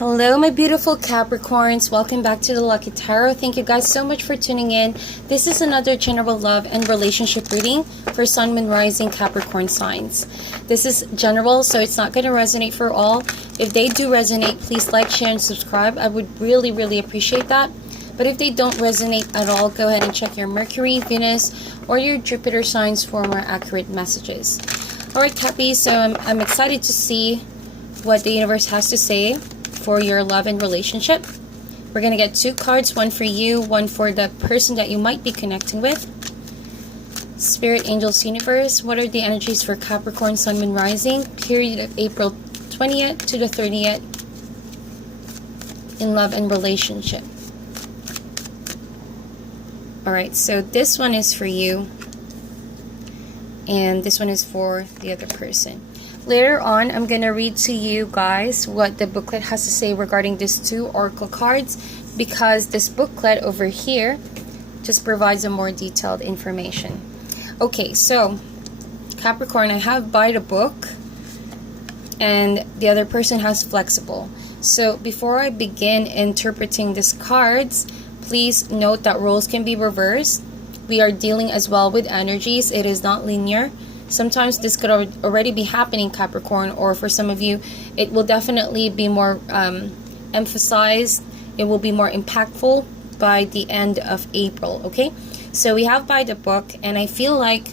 Hello my beautiful Capricorns, welcome back to the Lucky Tarot. Thank you guys so much for tuning in. This is another general love and relationship reading for Sun, Moon, Rising Capricorn signs. This is general, so it's not going to resonate for all. If they do resonate, please like, share, and subscribe. I would really appreciate that. But if they don't resonate at all, go ahead and check your Mercury, Venus, or your Jupiter signs for more accurate messages. Alright Cappies, so I'm excited to see what the universe has to say for your love and relationship. We're going to get 2 cards, one for you, one for the person that you might be connecting with. Spirit, Angels, Universe, what are the energies for Capricorn, Sun, Moon, Rising, period of April 20th to the 30th in love and relationship? Alright, so this one is for you, and this one is for the other person. Later on, I'm going to read to you guys what the booklet has to say regarding these 2 oracle cards, because this booklet over here just provides a more detailed information. Okay, so Capricorn, I have by the book, and the other person has flexible. So before I begin interpreting these cards, please note that roles can be reversed. We are dealing as well with energies. It is not linear. Sometimes this could already be happening, Capricorn, or for some of you, it will definitely be more emphasized. It will be more impactful by the end of April, okay? So we have by the book, and I feel like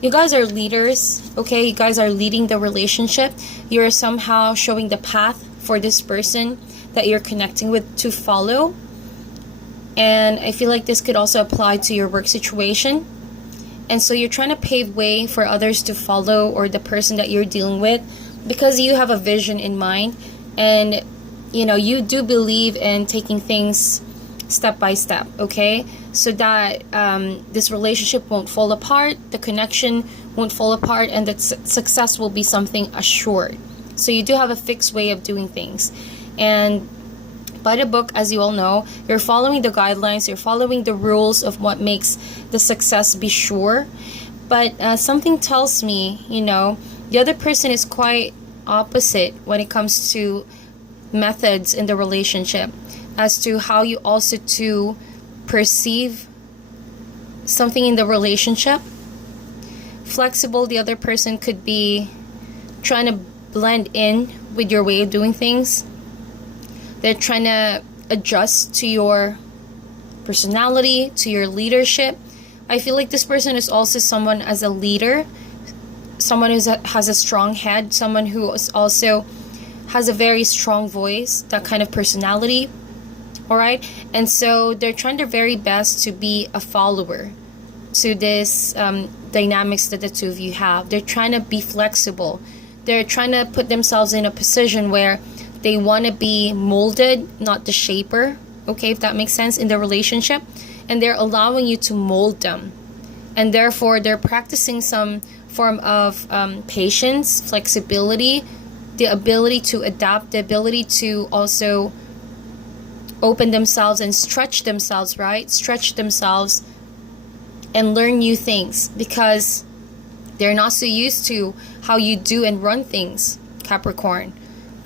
you guys are leaders, okay? You guys are leading the relationship. You're somehow showing the path for this person that you're connecting with to follow. And I feel like this could also apply to your work situation. And so you're trying to pave way for others to follow, or the person that you're dealing with, because you have a vision in mind, and you know, you do believe in taking things step by step, okay? So that this relationship won't fall apart, the connection won't fall apart, and that success will be something assured. So you do have a fixed way of doing things. And by the book, as you all know, you're following the guidelines, you're following the rules of what makes the success be sure. But something tells me, you know, the other person is quite opposite when it comes to methods in the relationship, as to how you also to perceive something in the relationship. Flexible, the other person could be trying to blend in with your way of doing things. They're trying to adjust to your personality, to your leadership. I feel like this person is also someone as a leader, someone who has a strong head, someone who also has a very strong voice, that kind of personality. Alright? And so they're trying their very best to be a follower to this dynamics that the 2 of you have. They're trying to be flexible. They're trying to put themselves in a position where they want to be molded, not the shaper, okay, if that makes sense, in the relationship. And they're allowing you to mold them. And therefore, they're practicing some form of patience, flexibility, the ability to adapt, the ability to also open themselves and stretch themselves, right? Stretch themselves and learn new things, because they're not so used to how you do and run things, Capricorn.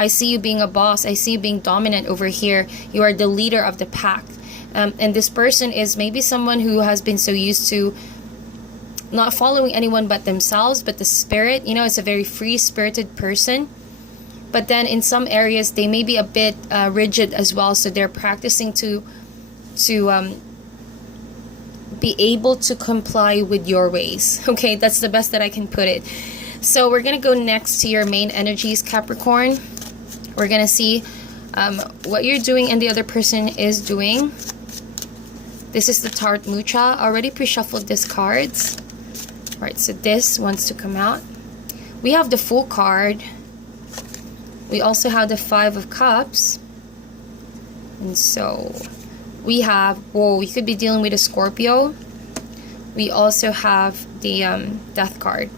I see you being a boss. I see you being dominant over here. You are the leader of the pack. And this person is maybe someone who has been so used to not following anyone but themselves, but the spirit. You know, it's a very free-spirited person. But then in some areas, they may be a bit rigid as well. So they're practicing to be able to comply with your ways. Okay, that's the best that I can put it. So we're going to go next to your main energies, Capricorn. We're going to see what you're doing and the other person is doing. This is the Tarot Mucha. I already pre-shuffled these cards. Alright, so this wants to come out. We have the Fool card. We also have the 5 of Cups. And so we have, whoa, you could be dealing with a Scorpio. We also have the Death card.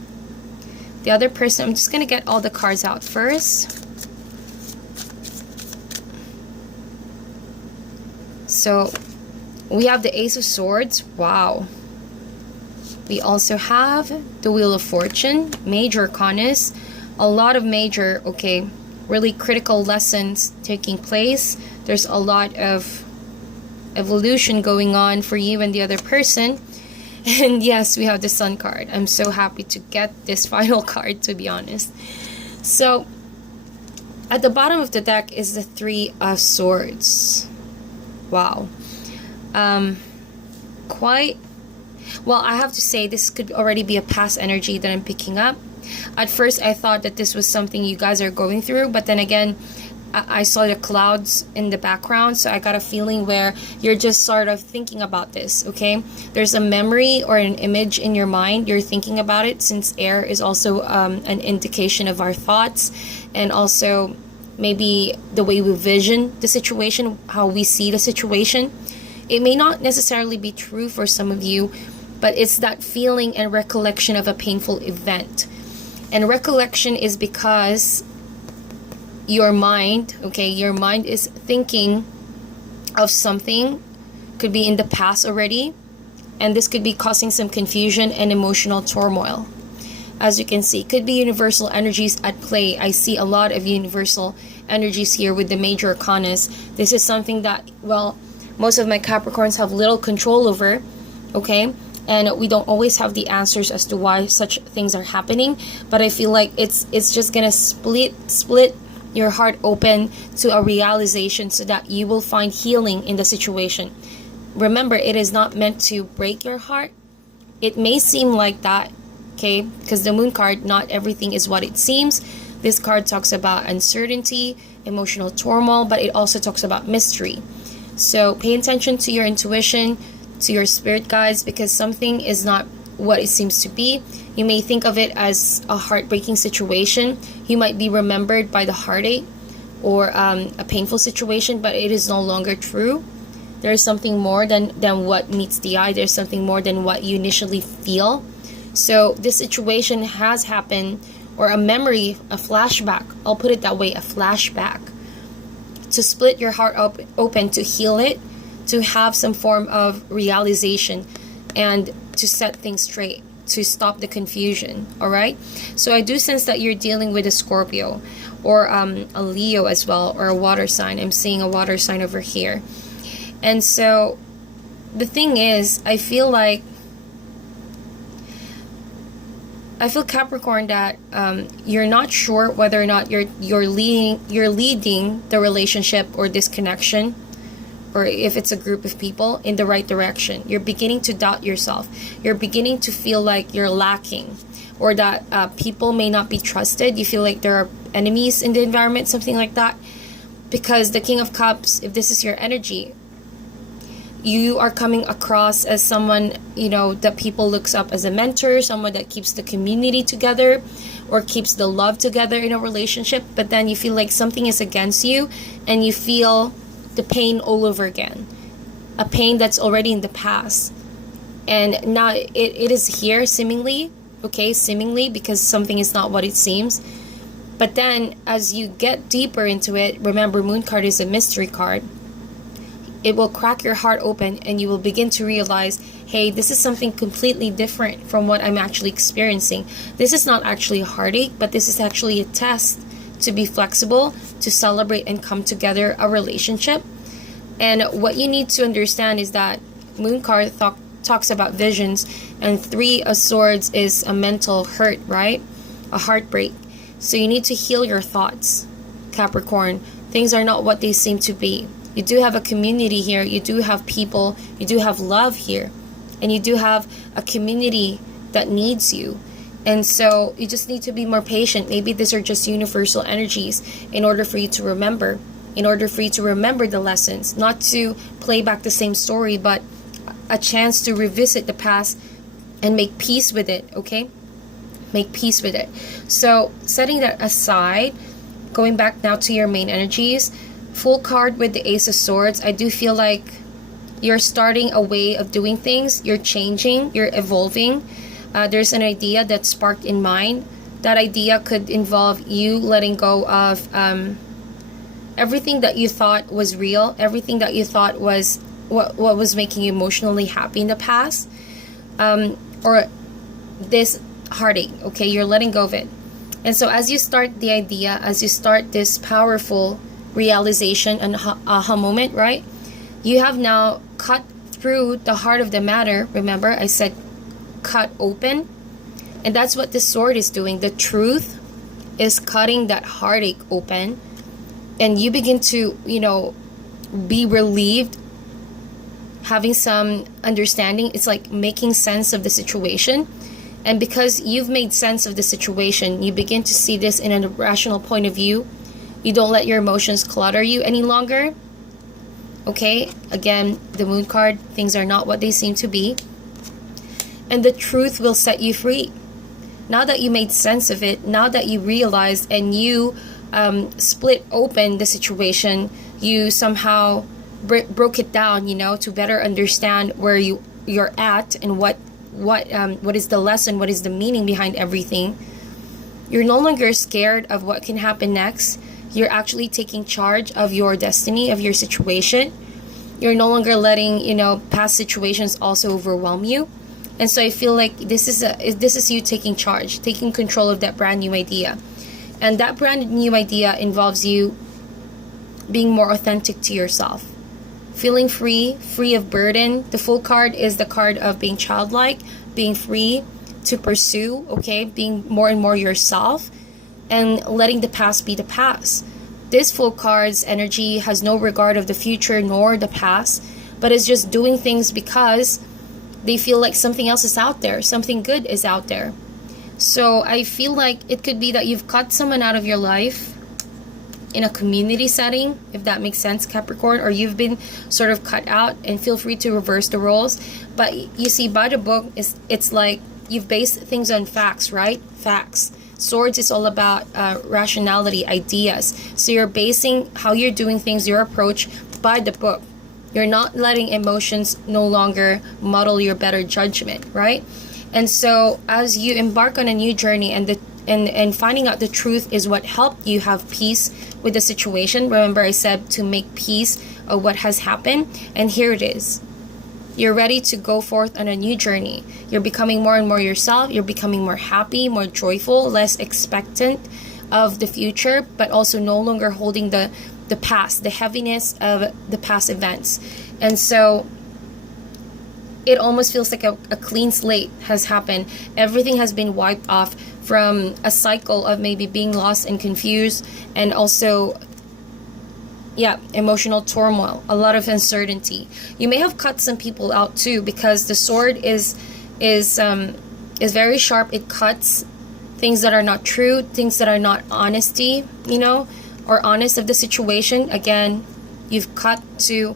The other person, I'm just going to get all the cards out first. So we have the Ace of Swords. Wow. We also have the Wheel of Fortune, Major Arcanas, a lot of major, okay, really critical lessons taking place. There's a lot of evolution going on for you and the other person. And yes, we have the Sun card. I'm so happy to get this final card, to be honest. So at the bottom of the deck is the Three of Swords. Wow. Quite well, I have to say this could already be a past energy that I'm picking up. At first I thought that this was something you guys are going through, but then again I saw the clouds in the background, so I got a feeling where you're just sort of thinking about this, okay? There's a memory or an image in your mind, you're thinking about it, since air is also an indication of our thoughts, and also maybe the way we vision the situation, how we see the situation. It may not necessarily be true for some of you, but it's that feeling and recollection of a painful event. And recollection is because your mind, okay, your mind is thinking of something, could be in the past already, and this could be causing some confusion and emotional turmoil. As you can see, could be universal energies at play. I see a lot of universal energies here with the major arcanas. This is something that, well, most of my Capricorns have little control over, okay? And we don't always have the answers as to why such things are happening, but I feel like it's just gonna split your heart open to a realization so that you will find healing in the situation. Remember, it is not meant to break your heart. It may seem like that, okay? Because the Moon card, not everything is what it seems. This card talks about uncertainty, emotional turmoil, but it also talks about mystery. So pay attention to your intuition, to your spirit guides, because something is not what it seems to be. You may think of it as a heartbreaking situation. You might be remembered by the heartache or a painful situation, but it is no longer true. There is something more than what meets the eye. There's something more than what you initially feel. So this situation has happened, or a memory, a flashback. I'll put it that way, a flashback. To split your heart open, to heal it, to have some form of realization, and to set things straight, to stop the confusion, all right? So I do sense that you're dealing with a Scorpio or a Leo as well, or a water sign. I'm seeing a water sign over here. And so the thing is, I feel Capricorn that you're not sure whether or not you're leading the relationship or this connection, or if it's a group of people, in the right direction. You're beginning to doubt yourself. You're beginning to feel like you're lacking, or that people may not be trusted. You feel like there are enemies in the environment, something like that. Because the King of Cups, if this is your energy, you are coming across as someone, you know, that people looks up as a mentor, someone that keeps the community together or keeps the love together in a relationship. But then you feel like something is against you, and you feel the pain all over again, a pain that's already in the past, and now it is here seemingly, okay, seemingly, because something is not what it seems. But then as you get deeper into it, remember, Moon card is a mystery card. It will crack your heart open, and you will begin to realize, hey, this is something completely different from what I'm actually experiencing. This is not actually a heartache, but this is actually a test to be flexible, to celebrate and come together a relationship. And what you need to understand is that Moon card talks about visions, and Three of Swords is a mental hurt, right? A heartbreak. So you need to heal your thoughts, Capricorn. Things are not what they seem to be. You do have a community here. You do have people. You do have love here. And you do have a community that needs you. And so you just need to be more patient. Maybe these are just universal energies in order for you to remember. In order for you to remember the lessons. Not to play back the same story, but a chance to revisit the past and make peace with it, okay? Make peace with it. So setting that aside, going back now to your main energies, full card with the Ace of Swords, I do feel like you're starting a way of doing things. You're changing, you're evolving. There's an idea that's sparked in mind. That idea could involve you letting go of everything that you thought was real, everything that you thought was what was making you emotionally happy in the past, or this heartache, okay? You're letting go of it. And so as you start the idea, as you start this powerful realization and aha moment, right? You have now cut through the heart of the matter. Remember, I said cut open. And that's what the sword is doing. The truth is cutting that heartache open. And you begin to, be relieved, having some understanding. It's like making sense of the situation. And because you've made sense of the situation, you begin to see this in a rational point of view. You don't let your emotions clutter you any longer. Okay, again, the Moon card, things are not what they seem to be. And the truth will set you free. Now that you made sense of it, now that you realized and you split open the situation, you somehow broke it down, to better understand where you're at and what is the lesson, what is the meaning behind everything. You're no longer scared of what can happen next. You're actually taking charge of your destiny, of your situation. You're no longer letting, past situations also overwhelm you. And so I feel like this is you taking charge, taking control of that brand new idea. And that brand new idea involves you being more authentic to yourself. Feeling free of burden. The Fool card is the card of being childlike, being free to pursue, okay? Being more and more yourself and letting the past be the past. This Fool card's energy has no regard of the future nor the past, but is just doing things because they feel like something else is out there, something good is out there. So I feel like it could be that you've cut someone out of your life in a community setting, if that makes sense, Capricorn, or you've been sort of cut out, and feel free to reverse the roles. But you see, by the book, it's like you've based things on facts, right? Facts. Swords is all about rationality, ideas. So you're basing how you're doing things, your approach, by the book. You're not letting emotions no longer muddle your better judgment, right? And so as you embark on a new journey and finding out the truth is what helped you have peace with the situation. Remember, I said to make peace of what has happened, and here it is. You're ready to go forth on a new journey. You're becoming more and more yourself. You're becoming more happy, more joyful, less expectant of the future, but also no longer holding the past, the heaviness of the past events. And so it almost feels like a clean slate has happened. Everything has been wiped off from a cycle of maybe being lost and confused, and also emotional turmoil, a lot of uncertainty. You may have cut some people out too, because the sword is very sharp. It cuts things that are not true, things that are not honesty, or honest of the situation. Again, you've cut to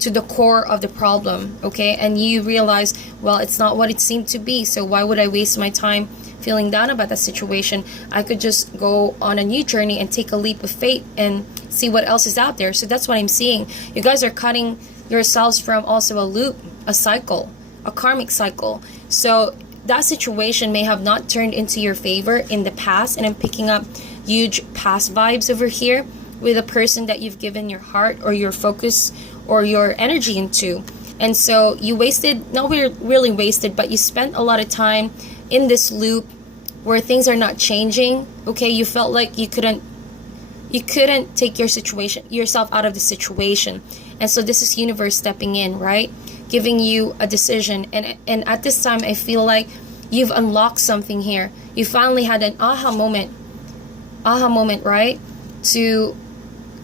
the core of the problem, okay? And you realize, well, it's not what it seemed to be, so why would I waste my time feeling down about that situation? I could just go on a new journey and take a leap of faith and see what else is out there. So that's what I'm seeing. You guys are cutting yourselves from also a loop, a cycle, a karmic cycle. So that situation may have not turned into your favor in the past, and I'm picking up huge past vibes over here with a person that you've given your heart or your focus or your energy into. And so you wasted, not really wasted, but you spent a lot of time in this loop where things are not changing, okay? You felt like you couldn't take yourself out of the situation. And so this is universe stepping in, right? Giving you a decision. And at this time, I feel like you've unlocked something here. You finally had an aha moment, right? To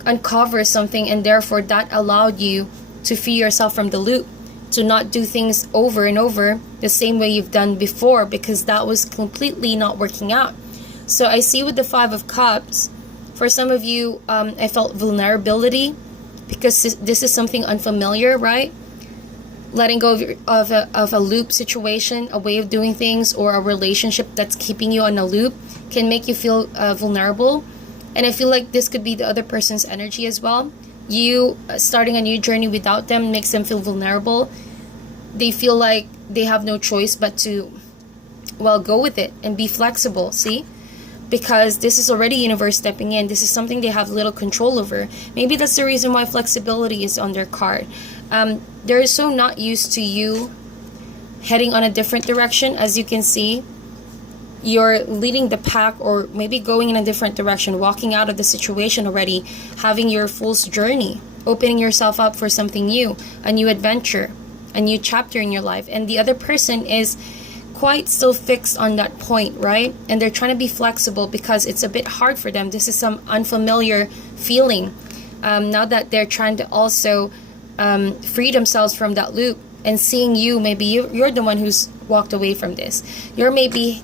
uncover something, and therefore that allowed you to free yourself from the loop, to not do things over and over the same way you've done before, because that was completely not working out. So I see with the Five of Cups, for some of you, I felt vulnerability, because this is something unfamiliar, right? Letting go of a loop situation, a way of doing things, or a relationship that's keeping you on a loop can make you feel vulnerable. And I feel like this could be the other person's energy as well. You starting a new journey without them makes them feel vulnerable. They feel like they have no choice but to, go with it and be flexible, see? Because this is already universe stepping in. This is something they have little control over. Maybe that's the reason why flexibility is on their card. They're so not used to you heading on a different direction. As you can see, you're leading the pack, or maybe going in a different direction, walking out of the situation already, having your fool's journey, opening yourself up for something new, a new adventure, a new chapter in your life. And the other person is quite still fixed on that point, right? And they're trying to be flexible because it's a bit hard for them. This is some unfamiliar feeling. Now that they're trying to also free themselves from that loop, and seeing you, maybe you're the one who's walked away from this. You're maybe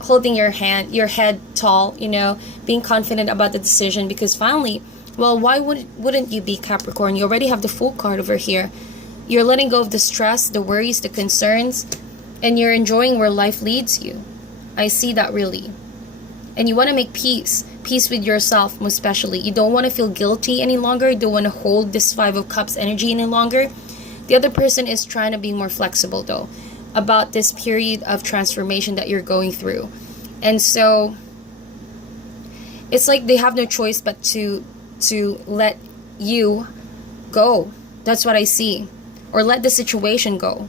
holding your head tall, being confident about the decision, because finally, well, why wouldn't you be, Capricorn? You already have the Fool card over here. You're letting go of the stress, the worries, the concerns, and you're enjoying where life leads you. I see that, really. And you want to make peace with yourself, most especially. You don't want to feel guilty any longer. You don't want to hold this Five of Cups energy any longer. The other person is trying to be more flexible, though, about this period of transformation that you're going through. And so it's like they have no choice but to let you go. That's what I see. Or let the situation go.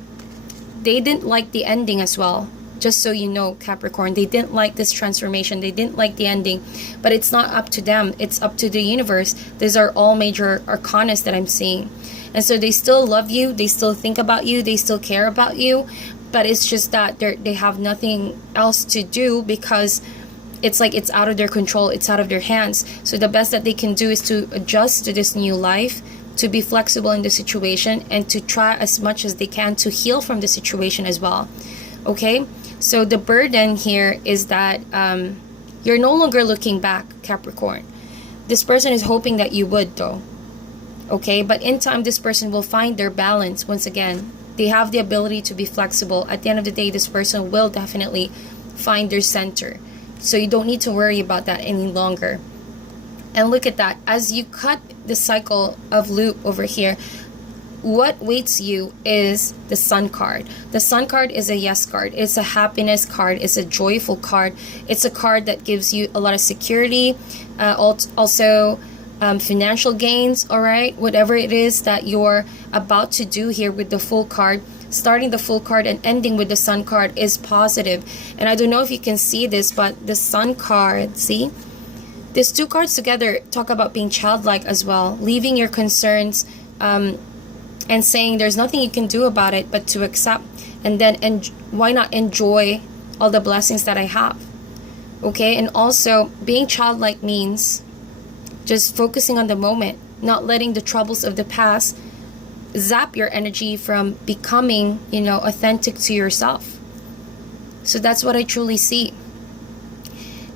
They didn't like the ending as well. Just so you know, Capricorn, they didn't like this transformation. They didn't like the ending. But it's not up to them. It's up to the universe. These are all major arcanas that I'm seeing. And so they still love you. They still think about you. They still care about you. But it's just that they have nothing else to do, because it's like it's out of their control. It's out of their hands. So the best that they can do is to adjust to this new life, to be flexible in the situation, and to try as much as they can to heal from the situation as well. Okay? So the burden here is that you're no longer looking back, Capricorn. This person is hoping that you would, though. Okay? But in time, this person will find their balance once again. They have the ability to be flexible. At the end of the day, this person will definitely find their center. So you don't need to worry about that any longer. And look at that. As you cut the cycle of loop over here, what waits you is the Sun card. The Sun card is a yes card. It's a happiness card. It's a joyful card. It's a card that gives you a lot of security, also financial gains, all right? Whatever it is that you're about to do here with the Fool card, starting the Fool card and ending with the Sun card is positive. And I don't know if you can see this, but the Sun card, see? These two cards together talk about being childlike as well, leaving your concerns and saying there's nothing you can do about it but to accept, and then why not enjoy all the blessings that I have. Okay? And also, being childlike means just focusing on the moment, not letting the troubles of the past zap your energy from becoming, authentic to yourself. So that's what I truly see.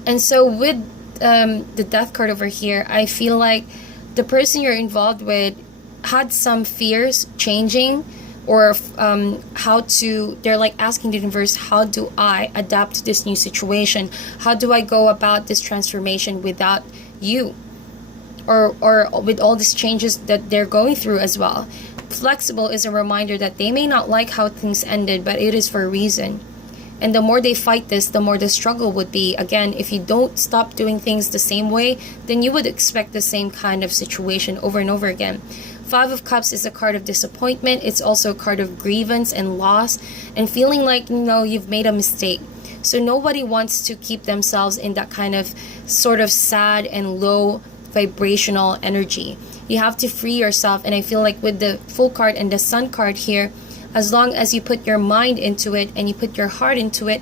And so with the Death card over here, I feel like the person you're involved with had some fears changing, or they're like asking the universe, how do I adapt to this new situation? How do I go about this transformation without you? Or with all these changes that they're going through as well. Flexible is a reminder that they may not like how things ended, but it is for a reason. And the more they fight this, the more the struggle would be. Again, if you don't stop doing things the same way, then you would expect the same kind of situation over and over again. Five of Cups is a card of disappointment. It's also a card of grievance and loss, and feeling like, you've made a mistake. So nobody wants to keep themselves in that kind of sort of sad and low vibrational energy. You have to free yourself. And I feel like with the Fool card and the Sun card here, as long as you put your mind into it and you put your heart into it,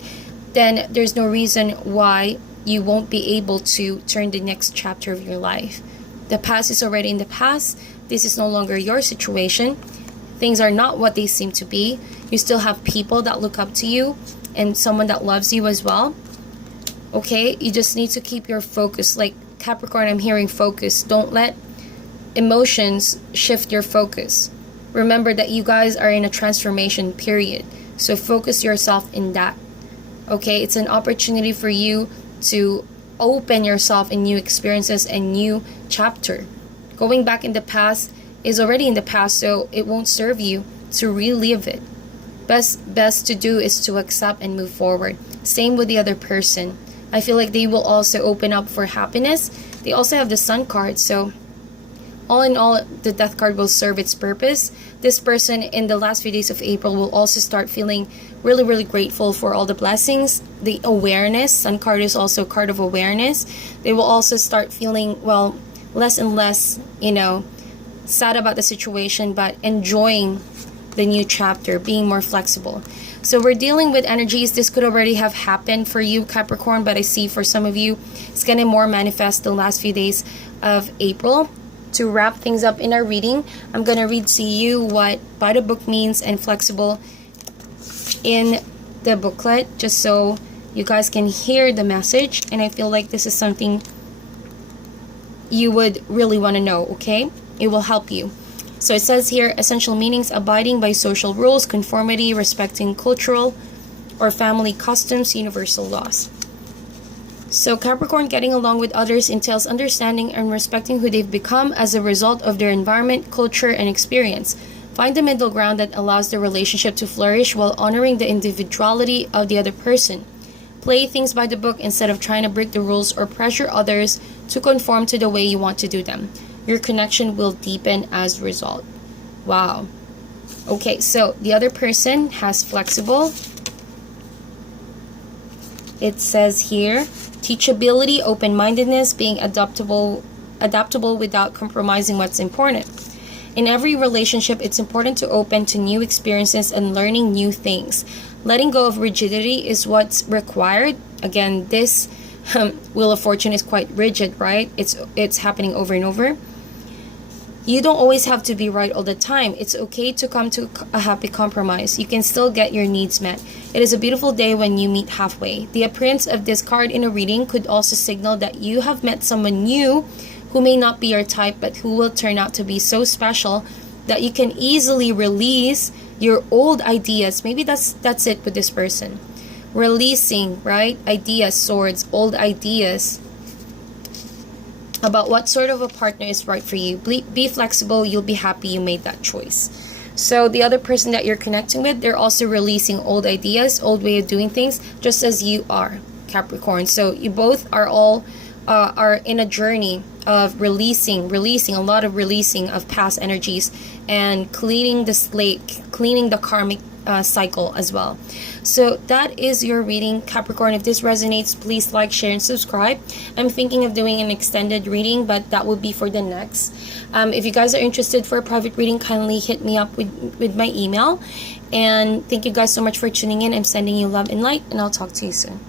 then there's no reason why you won't be able to turn the next chapter of your life. The past is already in the past. This is no longer your situation. Things are not what they seem to be. You still have people that look up to you and someone that loves you as well. Okay? You just need to keep your focus. Like Capricorn, I'm hearing focus. Don't let emotions shift your focus. Remember that you guys are in a transformation period. So focus yourself in that. Okay? It's an opportunity for you to open yourself in new experiences and new chapter. Going back in the past is already in the past, so it won't serve you to relive it. Best to do is to accept and move forward. Same with the other person. I feel like they will also open up for happiness. They also have the Sun card, so all in all, the Death card will serve its purpose. This person in the last few days of April will also start feeling really, really grateful for all the blessings, the awareness. Sun card is also a card of awareness. They will also start feeling, well, less and less, sad about the situation, but enjoying the new chapter, being more flexible. So we're dealing with energies. This could already have happened for you, Capricorn, but I see for some of you, it's going to more manifest the last few days of April. To wrap things up in our reading, I'm going to read to you what by the book means and flexible in the booklet, just so you guys can hear the message. And I feel like this is something you would really want to know, okay? It will help you. So it says here, essential meanings: abiding by social rules, conformity, respecting cultural or family customs, universal laws. So Capricorn, getting along with others entails understanding and respecting who they've become as a result of their environment, culture, and experience. Find the middle ground that allows the relationship to flourish while honoring the individuality of the other person. Play things by the book instead of trying to break the rules or pressure others to conform to the way you want to do them. Your connection will deepen as a result. Wow. Okay, so the other person has flexible. It says here, teachability, open-mindedness, being adaptable without compromising what's important. In every relationship, it's important to open to new experiences and learning new things. Letting go of rigidity is what's required. Again, this Wheel of Fortune is quite rigid, right? It's happening over and over. You don't always have to be right all the time. It's okay to come to a happy compromise. You can still get your needs met. It is a beautiful day when you meet halfway. The appearance of this card in a reading could also signal that you have met someone new who may not be your type, but who will turn out to be so special that you can easily release your old ideas. Maybe that's it with this person. Releasing, right? Ideas, swords, old ideas about what sort of a partner is right for you. Be flexible. You'll be happy you made that choice. So the other person that you're connecting with, they're also releasing old ideas, old way of doing things, just as you are, Capricorn. So you both are all are in a journey of releasing a lot of releasing of past energies and cleaning the slate, cleaning the karmic cycle as well. So that is your reading, Capricorn. If this resonates, please like, share, and subscribe. I'm thinking of doing an extended reading, but that will be for the next. If you guys are interested for a private reading, kindly hit me up with my email. And thank you guys so much for tuning in. I'm sending you love and light, and I'll talk to you soon.